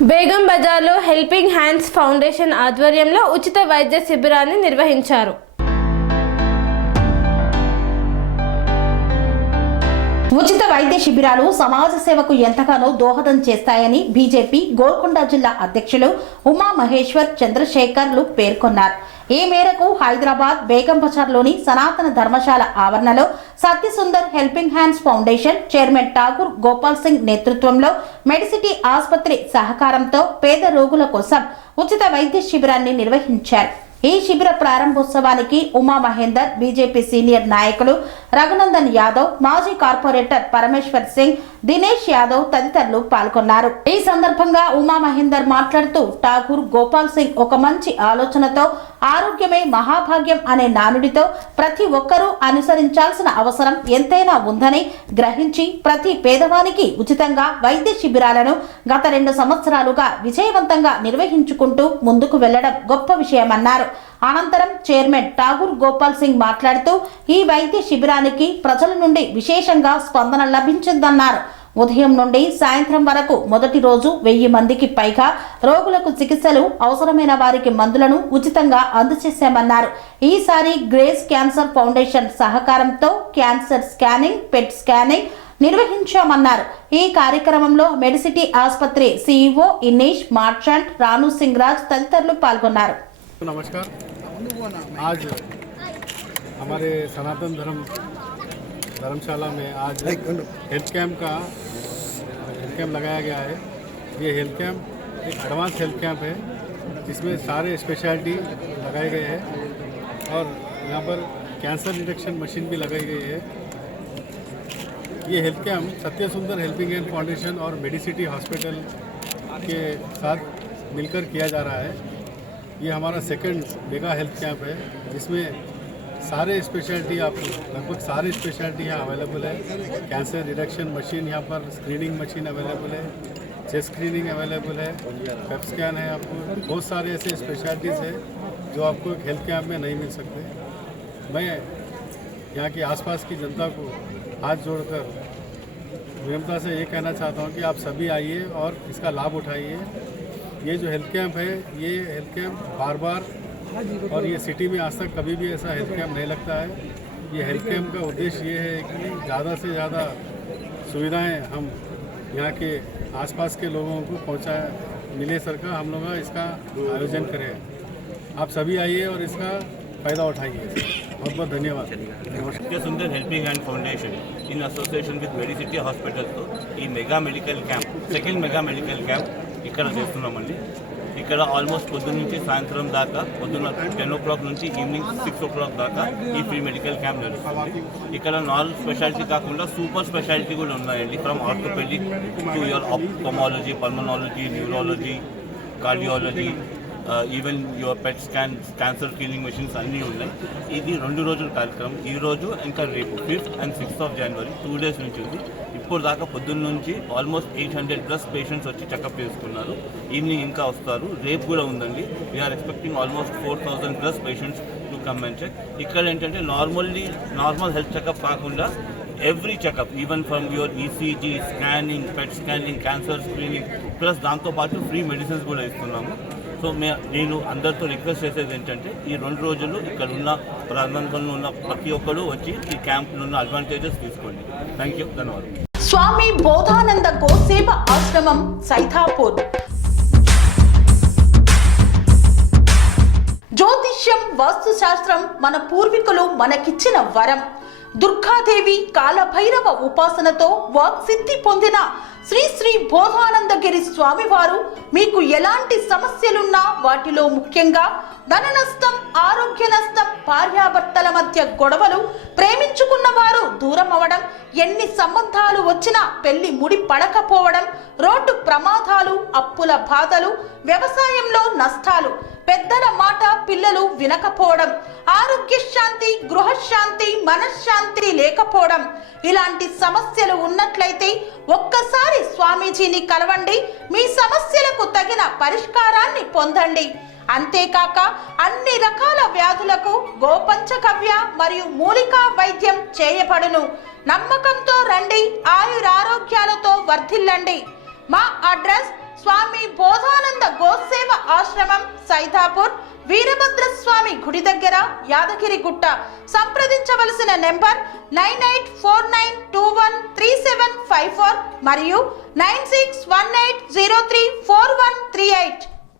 బేగం బజార్లో helping hands foundation ఆధ్వర్యంలో ఉచిత వైద్య శిబిరాన్ని నిర్వహించారు. ఉచిత వైద్య శిబిరాలు సమాజ సేవకు ఎంతగానో దోహదం చేస్తాయని బీజేపీ గోల్కొండ జిల్లా అధ్యక్షులు ఉమా మహేశ్వర్ చంద్రశేఖర్లు పేర్కొన్నారు. ఈ మేరకు హైదరాబాద్ బేగం బజార్లోని సనాతన ధర్మశాల ఆవరణలో Satyasundar helping hands foundation chairman Thakur Gopal Singh నేతృత్వంలో మెడిసిటీ ఆసుపత్రి సహకారంతో పేద రోగుల కోసం ఉచిత వైద్య శిబిరాన్ని నిర్వహించారు. ఈ శిబిర ప్రారంభోత్సవానికి ఉమా మహేందర్, బీజేపీ సీనియర్ నాయకులు రఘునందన్ యాదవ్, మాజీ కార్పొరేటర్ పరమేశ్వర్ సింగ్, దినేష్ యాదవ్ తదితరులు పాల్గొన్నారు. ఈ సందర్భంగా ఉమా మహేందర్ మాట్లాడుతూ ఠాగూర్ గోపాల్ సింగ్ ఒక మంచి ఆలోచనతో ఆరోగ్యమే మహాభాగ్యం అనే నానుడితో ప్రతి ఒక్కరూ అనుసరించాల్సిన అవసరం ఎంతైనా ఉందని గ్రహించి ప్రతి పేదవానికి ఉచితంగా వైద్య శిబిరాలను గత 2 సంవత్సరాలుగా విజయవంతంగా నిర్వహించుకుంటూ ముందుకు వెళ్లడం గొప్ప విషయమన్నారు. అనంతరం చైర్మన్ ఠాగూర్ గోపాల్ సింగ్ మాట్లాడుతూ ఈ వైద్య శిబిరానికి ప్రజల నుండి విశేషంగా స్పందన లభించిందన్నారు. ఉదయం నుండి సాయంత్రం వరకు మొదటి రోజు 1000 మందికి పైగా రోగులకు చికిత్సలు, అవసరమైన వారికి మందులను ఉచితంగా అందజేశామన్నారు. ఈసారి గ్రేస్ క్యాన్సర్ ఫౌండేషన్ సహకారంతో క్యాన్సర్ స్కానింగ్, పెట్ స్కానింగ్ నిర్వహించామన్నారు. ఈ కార్యక్రమంలో మెడిసిటీ ఆసుపత్రి సీఈఓ ఇనీష్ మార్చంట్, రాను సింగ్ రాజ్ తదితరులు పాల్గొన్నారు. नमस्कार। आज हमारे सनातन धर्मशाला में आज हेल्थ कैंप लगाया गया है। ये हेल्थ कैंप एक एडवांस हेल्थ कैंप है जिसमें सारे स्पेशलिटी लगाए गए हैं और यहाँ पर कैंसर डिटेक्शन मशीन भी लगाई गई है। ये health camp Satyasundar helping hand foundation और मेडिसिटी हॉस्पिटल के साथ मिलकर किया जा रहा है। ये हमारा सेकंड मेगा हेल्थ कैंप है जिसमें सारे स्पेशलिटी आपको लगभग सारे स्पेशलिटी यहाँ अवेलेबल है। कैंसर डिटेक्शन मशीन यहाँ पर, स्क्रीनिंग मशीन अवेलेबल है, चेस्ट स्क्रीनिंग अवेलेबल है, पेट स्कैन है। आपको बहुत सारे ऐसे स्पेशलिटीज़ है जो आपको एक हेल्थ कैंप में नहीं मिल सकते। मैं यहाँ की आसपास की जनता को हाथ जोड़कर विनम्रता से ये कहना चाहता हूँ कि आप सभी आइए और इसका लाभ उठाइए। ये जो हेल्थ कैंप है, ये हेल्थ कैंप बार बार और ये सिटी में आज तक कभी भी ऐसा हेल्थ कैंप नहीं लगता है। ये हेल्थ कैंप का उद्देश्य ये है कि ज़्यादा से ज़्यादा सुविधाएं हम यहाँ के आसपास के लोगों को मिले सर का हम लोग इसका आयोजन करें। आप सभी आइए और इसका फ़ायदा उठाइए। बहुत बहुत धन्यवाद। Satyasundar helping hand foundation in association with Medicity hospital तो ఈ mega medical camp second mega medical camp ఇక్కడ చేస్తున్నామండి. ఇక్కడ ఆల్మోస్ట్ పొద్దున్న నుంచి సాయంత్రం దాకా, పొద్దున్న 10 o'clock నుంచి ఈవినింగ్ 6 o'clock దాకా ఈ ఫ్రీ మెడికల్ క్యాంప్ నడుస్తుంది. ఇక్కడ నార్మల్ స్పెషాలిటీ కాకుండా సూపర్ స్పెషాలిటీ కూడా ఉన్నాయండి. From orthopaedic to your ophthalmology, pulmonology, neurology, cardiology, even your PET scan, cancer screening machines అన్నీ ఉన్నాయి. ఇది 2 రోజుల కార్యక్రమం. ఈరోజు ఇంకా రేపు 5th and 6th of January 2 days నుంచి ఉంది. ఇప్పుడు దాకా పొద్దున్న నుంచి ఆల్మోస్ట్ 800+ పేషెంట్స్ వచ్చి చెకప్ చేసుకున్నారు. ఈవినింగ్ ఇంకా వస్తారు. రేపు కూడా ఉందండి. We're expecting almost 4000+ patients to come and check. ఇక్కడ ఏంటంటే నార్మల్ హెల్త్ చెకప్ కాకుండా every checkup, even from your ECG, scanning, PET scanning, cancer screening, plus దాంతోపాటు ఫ్రీ మెడిసిన్స్ కూడా ఇస్తున్నాము. సో నేను అందరితో రిక్వెస్ట్ చేసేది ఏంటంటే ఈ 2 రోజులు ఇక్కడ ఉన్న ప్రాంతంలో ఉన్న ప్రతి ఒక్కరు వచ్చి ఈ క్యాంప్లో ఉన్న అడ్వాంటేజెస్ తీసుకోండి. థ్యాంక్ యూ, ధన్యవాదాలు. స్వామి బోధానంద గోసేవ ఆశ్రమం సైథాపూర్. జ్యోతిష్యం, వాస్తుశాస్త్రం మన పూర్వీకులు మనకిచ్చిన వరం. దుర్గాదేవి, కాలభైరవ ఉపాసనతో వాక్సిద్ధి పొందిన శ్రీ శ్రీ బోధానందగిరి స్వామివారు మీకు ఎలాంటి సమస్యలున్నా, వాటిలో ముఖ్యంగా ధన నష్టం, ఆరోగ్య నష్టం, భార్యాభర్తల మధ్య గొడవలు, ప్రేమించుకున్న వారు దూరం అవడం, ఎన్ని సంబంధాలు వచ్చినా పెళ్లి ముడి పడకపోవడం, రోడ్డు ప్రమాదాలు, అప్పుల బాధలు, వ్యవసాయంలో నష్టాలు, పెద్దల మాట పిల్లలు వినకపోవడం, ఆరోగ్య శాంతి, గృహశాంతి, మనశ్శాంతి లేకపోవడం, ఇలాంటి సమస్యలు ఉన్నట్లయితే ఒక్కసారి స్వామీజీని కలవండి. మీ సమస్యలకు తగిన పరిష్కారాన్ని పొందండి. అంతేకాక అన్ని రకాల వ్యాధులకు గోపంచకవ్య మరియు మూలికా వైద్యం చేయబడును. నమ్మకంతో రండి, ఆయురారోగ్యాలతో వర్ధిల్లండి. మా అడ్రస్ స్వామి సైదాపూర్ వీరభద్రస్వామి గుడి దగ్గర యాదగిరి గుట్ట. సంప్రదించవలసిన నెంబర్ 9849213754 మరియు 9618034138.